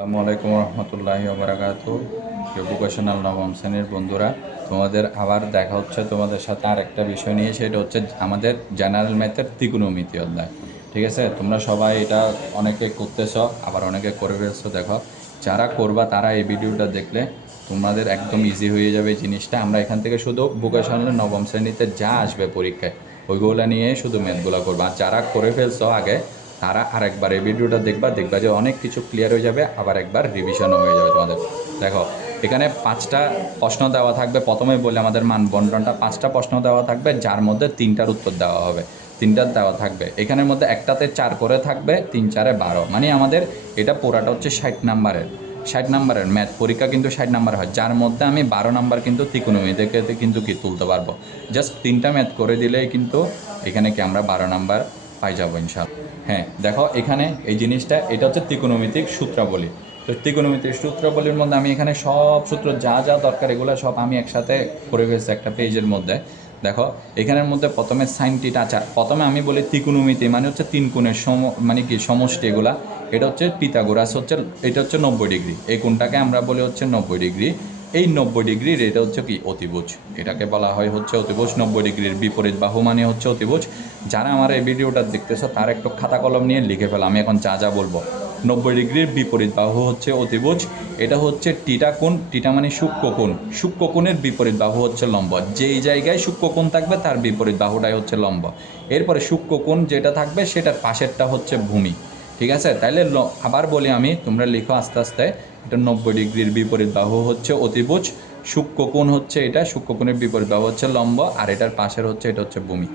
আসসালামু আলাইকুম রহমতুল্লাহি ওবারাকাতু। ভোকেশনাল নবম শ্রেণীর বন্ধুরা, তোমাদের আবার দেখা হচ্ছে তোমাদের সাথে আরেকটা বিষয় নিয়ে। সেটা হচ্ছে আমাদের জেনারেল ম্যাথের ত্রিকোণমিতি অধ্যায়। ঠিক আছে, তোমরা সবাই এটা অনেকে করতেছ, আবার অনেকে করে ফেলছো। দেখো, যারা করবা তারা এই ভিডিওটা দেখলে তোমাদের একদম ইজি হয়ে যাবে এই জিনিসটা। আমরা এখান থেকে শুধু ভোকেশনাল নবম শ্রেণীতে যা আসবে পরীক্ষায় ওইগুলো নিয়ে শুধু ম্যাথগুলো করবা। আর যারা করে ফেলছো আগে, তারা আরেকবার এই ভিডিওটা দেখবা যে অনেক কিছু ক্লিয়ার হয়ে যাবে, আবার একবার রিভিশনও হয়ে যাবে তোমাদের। দেখো, এখানে 5টা প্রশ্ন দেওয়া থাকবে। প্রথমে বলে আমাদের মান বন্টনটা 5টা প্রশ্ন দেওয়া থাকবে, যার মধ্যে 3টার উত্তর দেওয়া হবে। 3টা দেওয়া থাকবে, এখানের মধ্যে একটাতে 4 করে থাকবে, 3 4 12। মানে আমাদের এটা পুরাটা হচ্ছে 60 নাম্বারের। 60 নাম্বারের ম্যাথ পরীক্ষা কিন্তু 60 নাম্বার হয়, যার মধ্যে আমি 12 নাম্বার কিন্তু ত্রিকোণমিতি থেকে কিন্তু কি তুলতে পারবো। জাস্ট 3টা ম্যাথ করে দিলেই কিন্তু এখানে কি আমরা 12 নাম্বার পাই যাবো ইনশাল্লাহ। হ্যাঁ, দেখো এখানে এই জিনিসটা, এটা হচ্ছে ত্রিকোণমিতিক সূত্রাবলী। তো ত্রিকোণমিতিক সূত্রাবলীর মধ্যে আমি এখানে সব সূত্র যা যা দরকার এগুলো সব আমি একসাথে করে ফেলছি একটা পেজের মধ্যে। দেখো, এখানের মধ্যে প্রথমে সাইন টিটা। আচ্ছা, প্রথমে আমি বলি ত্রিকোণমিতি মানে হচ্ছে তিন কোণের মানে কি সমষ্টি এগুলা। এটা হচ্ছে পিথাগোরাস, হচ্ছে এটা হচ্ছে 90 ডিগ্রি। এই কোণটাকে আমরা বলি হচ্ছে 90 ডিগ্রি। এই 90 ডিগ্রির এটা হচ্ছে কি অতিভুজ। এটাকে বলা হয় হচ্ছে অতিভুজ। 90 ডিগ্রির বিপরীত বাহু মানে হচ্ছে অতিভুজ। যারা আমার এই ভিডিওটা দেখতেছো তার একটু খাতা কলম নিয়ে লিখে ফেলো, আমি এখন যা যা বলবো। 90 ডিগ্রির বিপরীত বাহু হচ্ছে অতিভুজ। এটা হচ্ছে টিটা কোণ। টিটা মানে সূক্ষ্মকোণ। সূক্ষ্মকোণের বিপরীত বাহু হচ্ছে লম্ব। যেই জায়গায় সূক্ষ্মকোণ থাকবে তার বিপরীত বাহুটাই হচ্ছে লম্ব। এরপরে সূক্ষ্মকোণ যেটা থাকবে সেটার পাশেরটা হচ্ছে ভূমি। ঠিক আছে, তাইলে আবার বলি আমি, তোমরা লিখো আস্তে আস্তে। এটা 90 ডিগ্রির বিপরীত বাহু হচ্ছে অতিভুজ। সূক্ষ্মকোণ হচ্ছে এটা, সূক্ষ্মকোণের বিপরীত বাহু হচ্ছে লম্ব, আর এটার পাশের হচ্ছে এটা হচ্ছে ভূমি।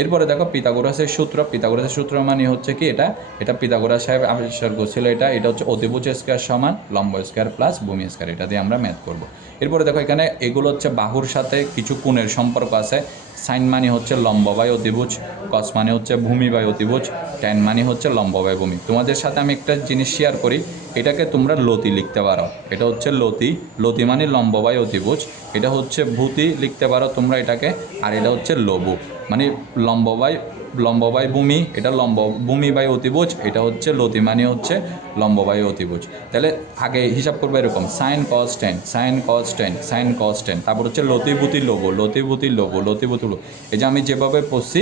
এরপরে দেখো পিথাগোরাসের সূত্র। পিথাগোরাসের সূত্র মানে হচ্ছে কি এটা, এটা পিথাগোরাস সাহেব আবিষ্কার করছিল। এটা হচ্ছে অতিভুজ স্কয়ার সমান লম্ব স্কয়ার প্লাস ভূমি স্কয়ার। এটা দিয়ে আমরা ম্যাথ করব। এরপরে দেখো এখানে এগুলো হচ্ছে বাহুর সাথে কিছু কোণের সম্পর্ক আছে। সাইন মানে হচ্ছে লম্ব বাই অতিভুজ, কস মানে হচ্ছে ভূমি বাই অতিভুজ, ট্যান মানে হচ্ছে লম্ব বাই ভূমি। তোমাদের সাথে আমি একটা জিনিস শেয়ার করি, এটাকে তোমরা লতি লিখতে পারো। এটা হচ্ছে লতি। লতি মানে লম্ব বাই অতিভুজ। এটা হচ্ছে ভূতি লিখতে পারো তোমরা এটাকে। আর এটা হচ্ছে লঘু মানে লম্ব বাই ভূমি। এটা লম্ব ভূমি বাই অতিভুজ। এটা হচ্ছে লতি মানে হচ্ছে লম্ব বাই অতিভুজ। তাহলে আগে হিসাব করবো এরকম: সাইন কস টেন, সাইন কস টেন, সাইন কস টেন। তারপর হচ্ছে লতিভূতি লঘু, লতিভূতি লঘু, লতিভূতি লঘু। এই যে আমি যেভাবে পড়ছি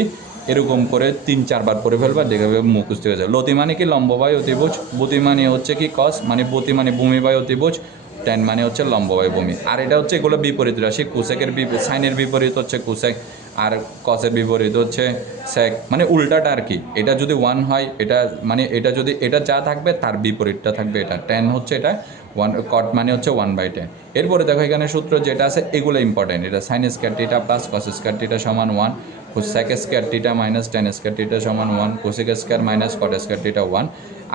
এরকম করে 3 4 বার পড়ে ফেলবা, দেখবে মুখস্থ হয়ে যায়। লতি মানে কি লম্ব বাই অতিভুজ, ভূতি মানে হচ্ছে কি কস, মানে ভূতি মানে ভূমি বাই অতিভুজ, টেন মানে হচ্ছে লম্ব বাই ভূমি। আর এটা হচ্ছে এগুলো বিপরীত রাশি। কুসেকের সাইনের বিপরীত হচ্ছে কুসেক, আর কসের বিপরীত হচ্ছে সেক, মানে উল্টাটা আর কি। এটা যদি 1 হয়, এটা মানে এটা যদি এটা যা থাকবে তার বিপরীতটা থাকবে এটা। টেন হচ্ছে এটা 1, কট মানে হচ্ছে 1/10। এরপরে দেখো এখানে সূত্র যেটা আছে এগুলো ইম্পর্টেন্ট। এটা sine square theta plus cos square theta সমান 1, sec square theta minus tan square theta সমান 1, cosec square minus cot square theta 1।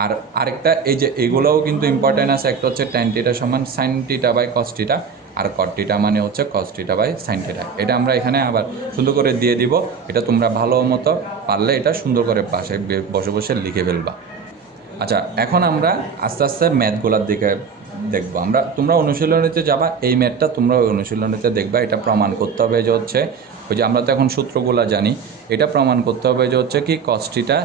আর আরেকটা এই যে এগুলোও কিন্তু ইম্পর্টেন্ট আছে। একটা হচ্ছে ট্যান টিটা সমান সাইন টিটা বাই কস টিটা, আর কট টিটা মানে হচ্ছে কস টিটা বাই সাইন টিটা। এটা আমরা এখানে আবার সুন্দর করে দিয়ে দিব। এটা তোমরা ভালো মতো পারলে এটা সুন্দর করে পাশে বসে বসে লিখে ফেলবা। আচ্ছা, এখন আমরা আস্তে আস্তে ম্যাথগুলোর দিকে দেখবো আমরা। তোমরা অনুশীলনীতে যাবা, এই ম্যাথটা তোমরা ওই অনুশীলনীতে দেখবা। এটা প্রমাণ করতে হবে যে হচ্ছে ওই যে আমরা তো এখন সূত্রগুলো জানি, এটা প্রমাণ করতে হবে যে হচ্ছে কি কস্টিটা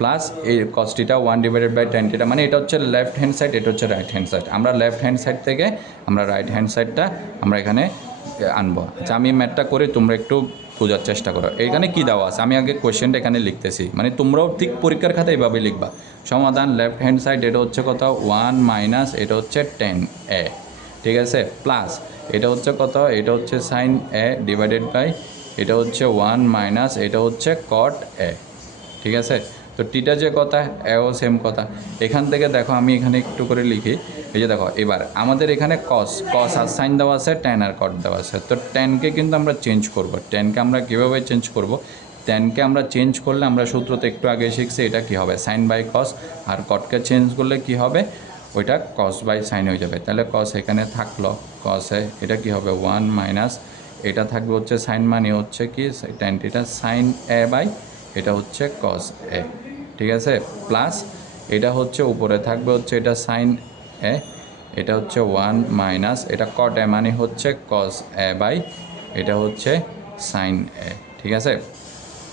প্লাস এই কস্টিটা 1/10 মানে এটা হচ্ছে লেফট হ্যান্ড সাইড, এটা হচ্ছে রাইট হ্যান্ড সাইড। আমরা লেফট হ্যান্ড সাইড থেকে আমরা রাইট হ্যান্ড সাইডটা আমরা এখানে আনবো। আচ্ছা, আমি ম্যাথটা করে তোমরা একটু বোঝার চেষ্টা করো। এখানে কি দেওয়া আছে আমি আগে কোয়েশ্চেনটা এখানে লিখতেছি, মানে তোমরাও ঠিক পরীক্ষার খাতে এইভাবে লিখবা। সমাধান লেফট হ্যান্ড সাইড এটা হচ্ছে কত 1 মাইনাস এটা হচ্ছে 10a, ঠিক আছে, প্লাস এটা হচ্ছে কত, এটা হচ্ছে সাইন এ ডিভাইডেড বাই এটা হচ্ছে 1 মাইনাস এটা হচ্ছে কট এ। ঠিক আছে, তো টিটা যে কথা এও সেম কথা। এখান থেকে দেখো আমি এখানে একটু করে লিখি। এই যে দেখো এবার আমাদের এখানে কস কস আর সাইন দেওয়া আছে, ট্যান আর কট দেওয়া আছে। তো ট্যানকে কিন্তু আমরা চেঞ্জ করব। ট্যানকে আমরা কীভাবে চেঞ্জ করব? ট্যানকে আমরা চেঞ্জ করলে আমরা সূত্রতে একটু আগে শিখছি এটা কি হবে সাইন বাই কস, আর কটকে চেঞ্জ করলে কি হবে ওইটা কস বাই সাইন হয়ে যাবে। তাহলে কস এখানে থাকলো, কসে এটা কি হবে 1 মাইনাস এটা থাকবে হচ্ছে সাইন মানে হচ্ছে কি ট্যান টিটা সাইন এ বাই এটা হচ্ছে কস এ। ঠিক আছে, প্লাস এটা হচ্ছে উপরে থাকবে হচ্ছে এটা সাইন এ, এটা হচ্ছে 1 মাইনাস এটা কট এ মানে হচ্ছে কস এ বাই এটা হচ্ছে সাইন এ। ঠিক আছে,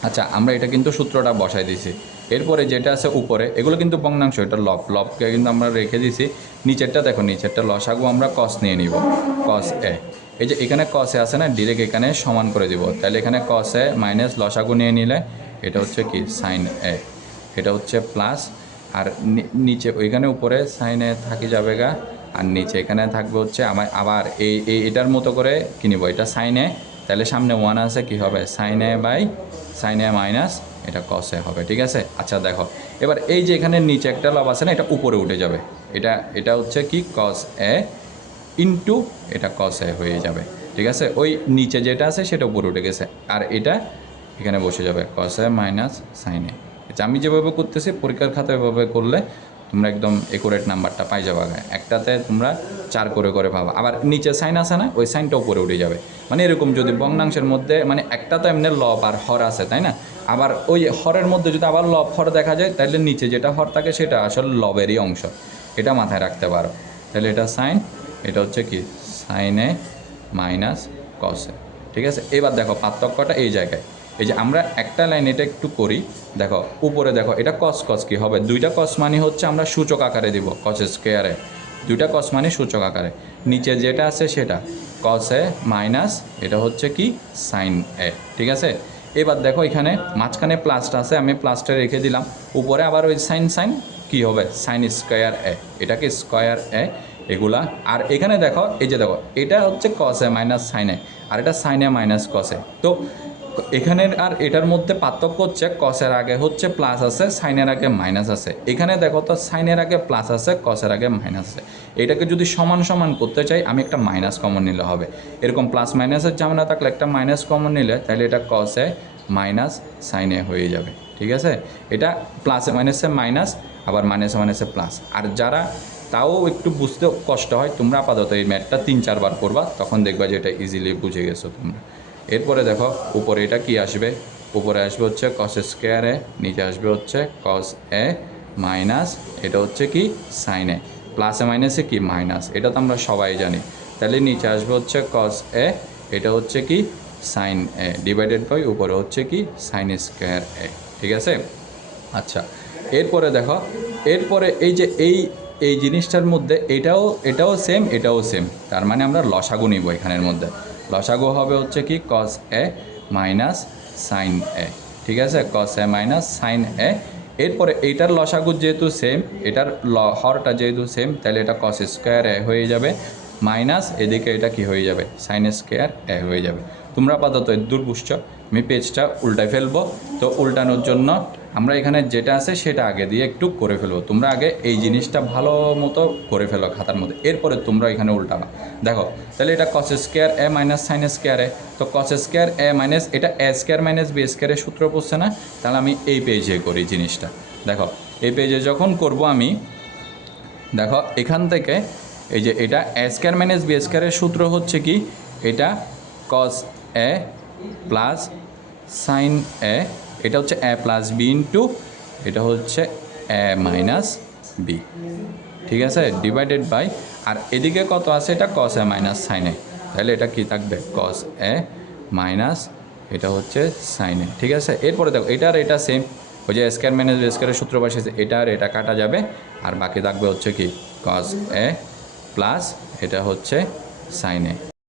আচ্ছা আমরা এটা কিন্তু সূত্রটা বসাই দিছি। এরপরে যেটা আছে উপরে এগুলো কিন্তু ভগ্নাংশ, এটা লবকে কিন্তু আমরা রেখে দিয়েছি। নিচেরটা দেখো, নিচেরটা লসাগু আমরা কস নিয়ে নিব, কস এ। এই যে এখানে কস এ আছে না, ডিরেক্ট এখানে সমান করে দিব। তাহলে এখানে কস এ মাইনাস লসাগু নিয়ে নিলে এটা হচ্ছে কি সাইন এ, এটা হচ্ছে প্লাস। আর নিচে ওইখানে উপরে সাইন এ থাকি যাবে গা, আর নিচে এখানে থাকবে হচ্ছে আবার এটার মতো করে কি নিব, এটা সাইন এ, তাহলে সামনে 1 আছে, কি হবে sine A by sine A minus এটা কস এ হবে। ঠিক আছে, আচ্ছা দেখো এবার এই যে এখানে নিচে একটা লব আছে না, এটা উপরে উঠে যাবে। এটা হচ্ছে কি কস এ ইন্টু এটা কস এ হয়ে যাবে। ঠিক আছে, ওই নিচে যেটা আছে সেটা উপরে উঠে গেছে, আর এটা এখানে বসে যাবে কস এ মাইনাস সাইন এ। আচ্ছা, আমি যেভাবে করতেছি পরীক্ষার খাতায় এভাবে করলে তোমরা একদম একুরেট নাম্বারটা পাই যাবে। একটাতে তোমরা 4 করে করে পাবা। আবার নিচে সাইন আছে না, ওই সাইনটা উপরে উঠে যাবে। মানে এরকম যদি ভগ্নাংশের মধ্যে মানে একটা তো এমনি লব আর হর আছে, তাই না? আবার ওই হরের মধ্যে যদি আবার লব হর দেখা যায়, তাহলে নিচে যেটা হর থাকে সেটা আসলে লবেরই অংশ, এটা মাথায় রাখতে পারো। তাহলে এটা সাইন, এটা হচ্ছে কি সাইন এ মাইনাস কস এ। ঠিক আছে, এবার দেখো পার্থক্যটা এই জায়গায়। এই যে আমরা একটা লাইন এটা একটু করি, দেখো উপরে দেখো এটা কস কস কি হবে, দুইটা কস মানে হচ্ছে আমরা সূচক আকারে দিব কস স্কোয়ারে, দুইটা কস মানে সূচক আকারে। নিচে যেটা আছে সেটা কস এ মাইনাস এটা হচ্ছে কি সাইন এ। ঠিক আছে, এবার দেখো এখানে মাঝখানে প্লাসটা আছে, আমি প্লাসটা রেখে দিলাম। উপরে আবার ওই সাইন সাইন কি হবে সাইন স্কোয়ার এ, এটাকে স্কোয়ার এ এগুলা। আর এখানে দেখো এই যে দেখো এটা হচ্ছে কস এ মাইনাস সাইন এ, আর এটা সাইন এ মাইনাস কস এ। তো এখানের আর এটার মধ্যে পার্থক্য হচ্ছে কসের আগে হচ্ছে প্লাস আছে, সাইনের আগে মাইনাস আছে। এখানে দেখো তো সাইনের আগে প্লাস আছে, কসের আগে মাইনাস আছে। এটাকে যদি সমান সমান করতে চাই আমি একটা মাইনাস কমন নিলে হবে। এরকম প্লাস মাইনাসের ঝামেলা থাকলে একটা মাইনাস কমন নিলে তাহলে এটা কসে মাইনাস সাইনে হয়ে যাবে। ঠিক আছে, এটা প্লাসে মাইনাসে মাইনাস, আবার মাইনাসে মাইনাসে প্লাস। আর যারা তাও একটু বুঝতে কষ্ট হয়, তোমরা আপাতত এই ম্যাথটা 3-4 বার করবা, তখন দেখবা যে এটা ইজিলি বুঝে গেছো তোমরা। এরপরে দেখো উপরে এটা কি আসবে, উপরে আসবে হচ্ছে কস স্কোয়ার এ, নিচে আসবে হচ্ছে কস এ মাইনাস এটা হচ্ছে কি সাইন এ। প্লাসে মাইনাসে কি মাইনাস, এটা তো আমরা সবাই জানি। তাহলে নিচে আসবে হচ্ছে কস এ, এটা হচ্ছে কি সাইন এ ডিভাইডেড বাই উপরে হচ্ছে কি সাইন স্কোয়ার এ। ঠিক আছে, আচ্ছা এরপরে দেখো, এরপরে এই যে এই জিনিসটার মধ্যে এটাও সেম, এটাও সেম, তার মানে আমরা লসাগু নিব এখানের মধ্যে। লসাগু হবে হচ্ছে কি কস এ মাইনাস সাইন এ। ঠিক আছে, কস এ মাইনাস সাইন এ। এরপরে এইটার লসাগু যেহেতু সেম, এটার হরটা যেহেতু সেম, তাহলে এটা কস স্কোয়ার এ হয়ে যাবে মাইনাস এদিকে এটা কি হয়ে যাবে সাইন স্কোয়ার এ হয়ে যাবে। তোমরা আপাতত দূর বুঝছো, আমি পেজটা উল্টায় ফেলবো। তো উল্টানোর জন্য আমরা এখানে যেটা আছে সেটা আগে দিয়ে একটু করে ফেলবো। তোমরা আগে এই জিনিসটা ভালো মতো করে ফেলো খাতার মধ্যে, এরপরে তোমরা এখানে উল্টাবা। দেখো তাহলে এটা কস স্কোয়ার এ মাইনাস সাইন স্কোয়ার এ, তো কস স্কোয়ার এ মাইনাস এটা এ স্কোয়ার মাইনাস বি স্কোয়ারের সূত্র পড়ছে না, তাহলে আমি এই পেজে করি জিনিসটা। দেখো এই পেজে যখন করব আমি, দেখো এখান থেকে এই যে এটা এ স্কোয়ার মাইনাস বি স্কোয়ারের সূত্র হচ্ছে কি, এটা কস এ প্লাস সাইন এ, এটা হচ্ছে এ প্লাস বি ইন্টু এটা হচ্ছে এ মাইনাস বি। ঠিক আছে, ডিভাইডেড বাই, আর এদিকে কত আছে এটা কস এ মাইনাস সাইন এ, তাহলে এটা কি থাকবে কস এ মাইনাস এটা হচ্ছে সাইন এ। ঠিক আছে, এরপরে দেখো এটা আর এটা সেম, ওই যে স্কোয়ার মাইনাস বি স্কোয়ারের সূত্র পাশে এটা আর এটা কাটা যাবে, আর বাকি থাকবে হচ্ছে কি কস এ প্লাস এটা হচ্ছে সাইন এ।